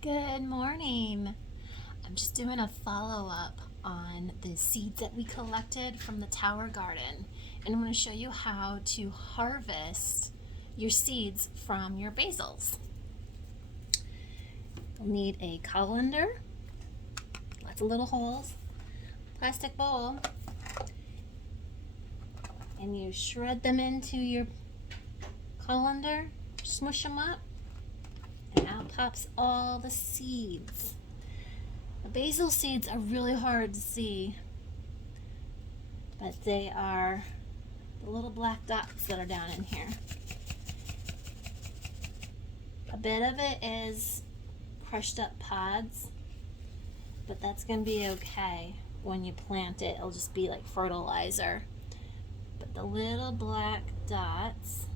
Good morning. I'm just doing a follow-up on the seeds that we collected from the Tower Garden, and I'm going to show you how to harvest your seeds from your basils. You'll need a colander, lots of little holes, plastic bowl, and you shred them into your colander, smush them up, and out pops all the seeds. The basil seeds are really hard to see, but they are the little black dots that are down in here. A bit of it is crushed up pods, but that's going to be okay. When you plant it, it'll just be like fertilizer. But the little black dots,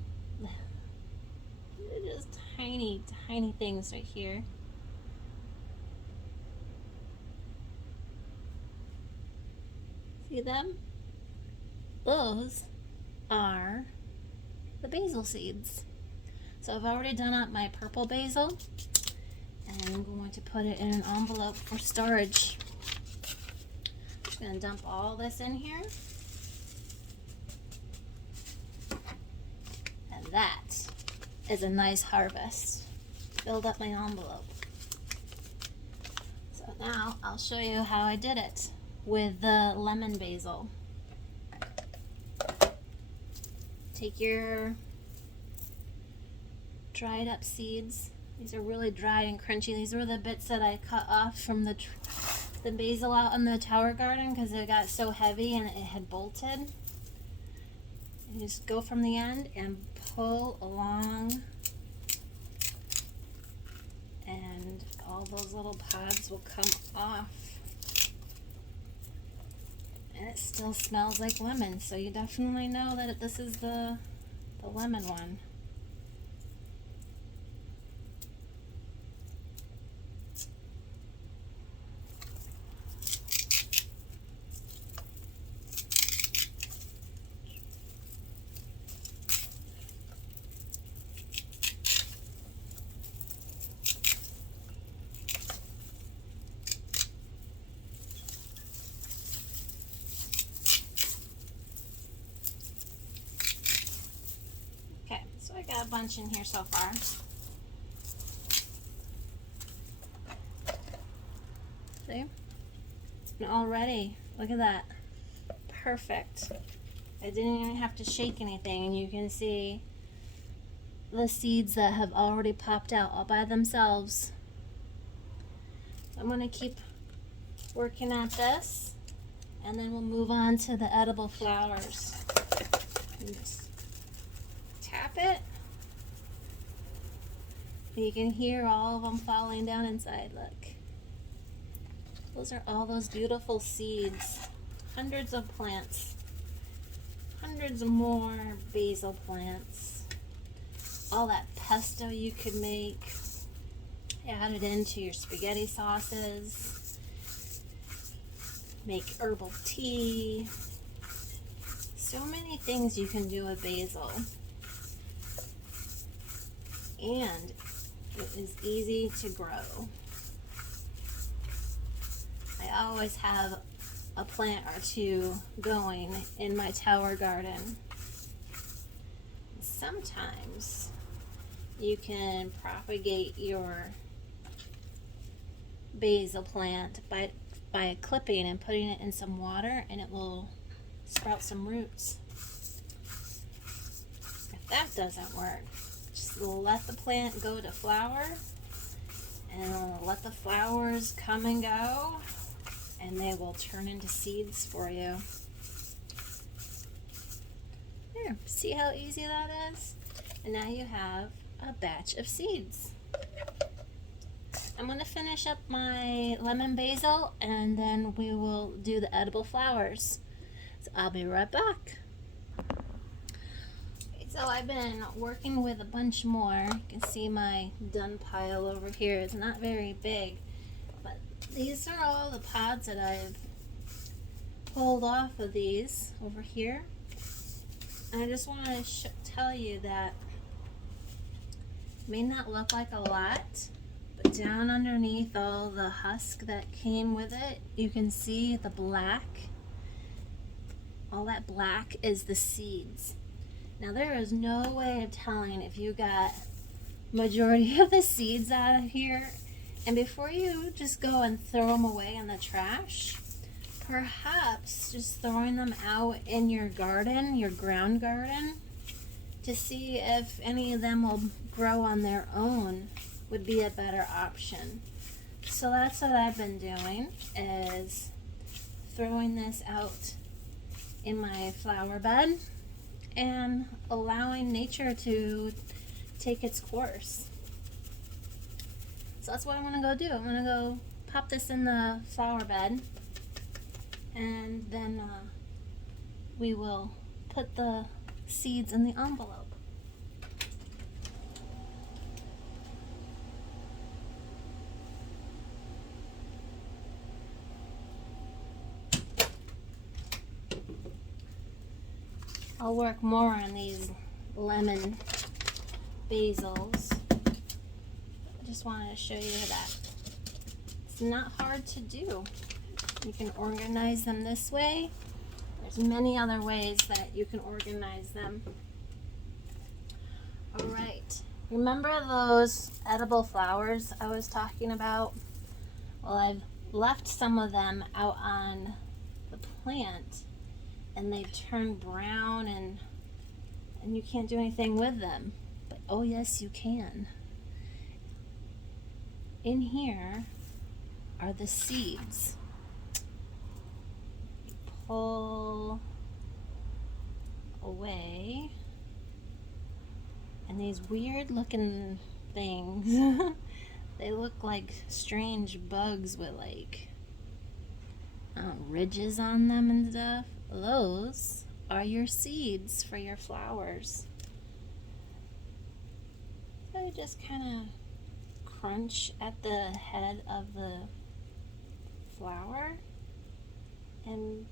they're just tiny, tiny things right here. See them? Those are the basil seeds. So I've already done up my purple basil, and I'm going to put it in an envelope for storage. I'm just going to dump all this in here. And that is a nice harvest. Filled up my envelope. So now I'll show you how I did it with the lemon basil. Take your dried up seeds. These are really dry and crunchy. These were the bits that I cut off from the basil out in the Tower Garden because it got so heavy and it had bolted. You just go from the end and pull along, and all those little pods will come off. And it still smells like lemon, so you definitely know that this is the lemon one. Okay, so I got a bunch in here so far. See? And already, look at that. Perfect. I didn't even have to shake anything, and you can see the seeds that have already popped out all by themselves. I'm going to keep working at this, and then we'll move on to the edible flowers. And just tap it. You can hear all of them falling down inside. Look. Those are all those beautiful seeds. Hundreds of plants. Hundreds more basil plants. All that pesto you could make. Add it into your spaghetti sauces. Make herbal tea. So many things you can do with basil. And it is easy to grow. I always have a plant or two going in my Tower Garden. Sometimes you can propagate your basil plant by clipping and putting it in some water, and it will sprout some roots. If that doesn't work, just let the plant go to flower and let the flowers come and go, and they will turn into seeds for you. There, see how easy that is? And now you have a batch of seeds. I'm going to finish up my lemon basil, and then we will do the edible flowers. So I'll be right back. Okay, so I've been working with a bunch more. You can see my done pile over here. It's not very big, but these are all the pods that I've pulled off of these over here. And I just want to tell you that it may not look like a lot, But down underneath all the husk that came with it, you can see the black. All that black is the seeds. Now there is no way of telling if you got majority of the seeds out of here. And before you just go and throw them away in the trash, perhaps just throwing them out in your garden, your ground garden, to see if any of them will grow on their own would be a better option. So that's what I've been doing, is throwing this out in my flower bed and allowing nature to take its course. So that's what I'm gonna go do. I'm gonna go pop this in the flower bed, and then we will put the seeds in the envelope. I'll work more on these lemon basils. I just wanted to show you that it's not hard to do. You can organize them this way. There's many other ways that you can organize them. All right, remember those edible flowers I was talking about? Well, I've left some of them out on the plant, and they've turned brown, and you can't do anything with them. But oh yes, you can. In here are the seeds. You pull away, and these weird looking things, they look like strange bugs with like ridges on them and stuff. Those are your seeds for your flowers. So you just kind of crunch at the head of the flower and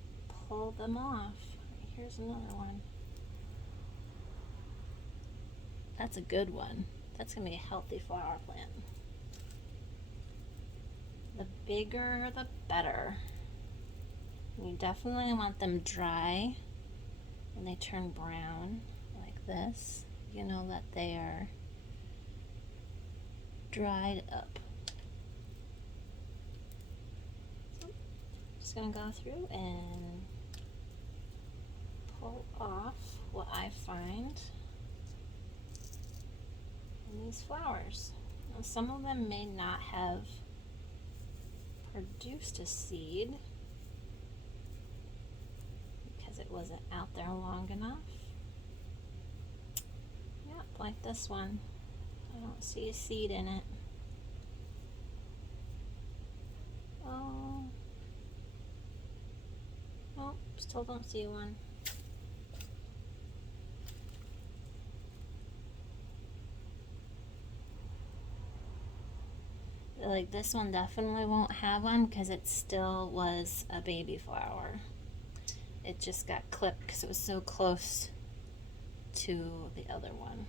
pull them off. Here's another one. That's a good one. That's gonna be a healthy flower plant. The bigger the better. You definitely want them dry. When they turn brown like this, you know that they are dried up. So I'm just gonna go through and pull off what I find in these flowers. Now, some of them may not have produced a seed because it wasn't out there long enough. Yep, like this one. I don't see a seed in it. Oh, nope, still don't see one. Like this one definitely won't have one because it still was a baby flower. It just got clipped because it was so close to the other one.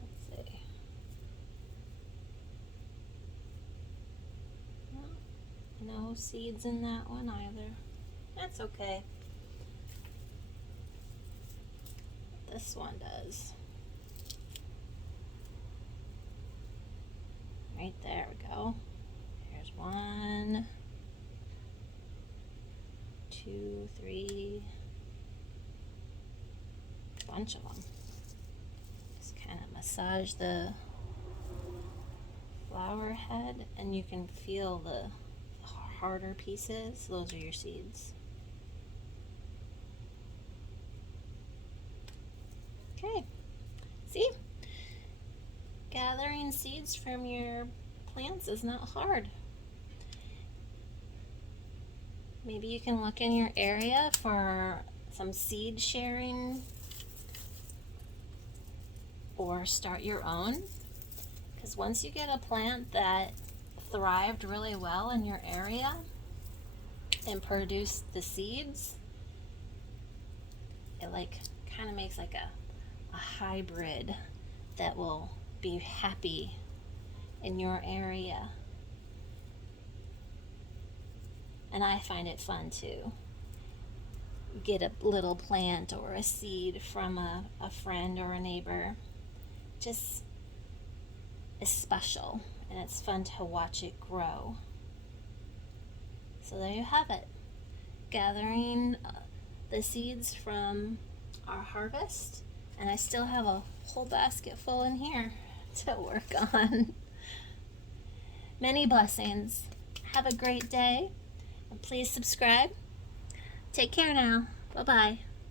Let's see. No seeds in that one either. That's okay. This one does. Right there we go. Here's 1, 2, 3. Bunch of them. Just kind of massage the flower head, and you can feel the harder pieces. Those are your seeds. Okay. See? Gathering seeds from your plants is not hard. Maybe you can look in your area for some seed sharing or start your own. Because once you get a plant that thrived really well in your area and produced the seeds, it like kind of makes like a hybrid that will be happy in your area. And I find it fun to get a little plant or a seed from a friend or a neighbor. Just is special, and it's fun to watch it grow. So there you have it. Gathering the seeds from our harvest, and I still have a whole basket full in here to work on. Many blessings. Have a great day, and please subscribe. Take care now. Bye-bye.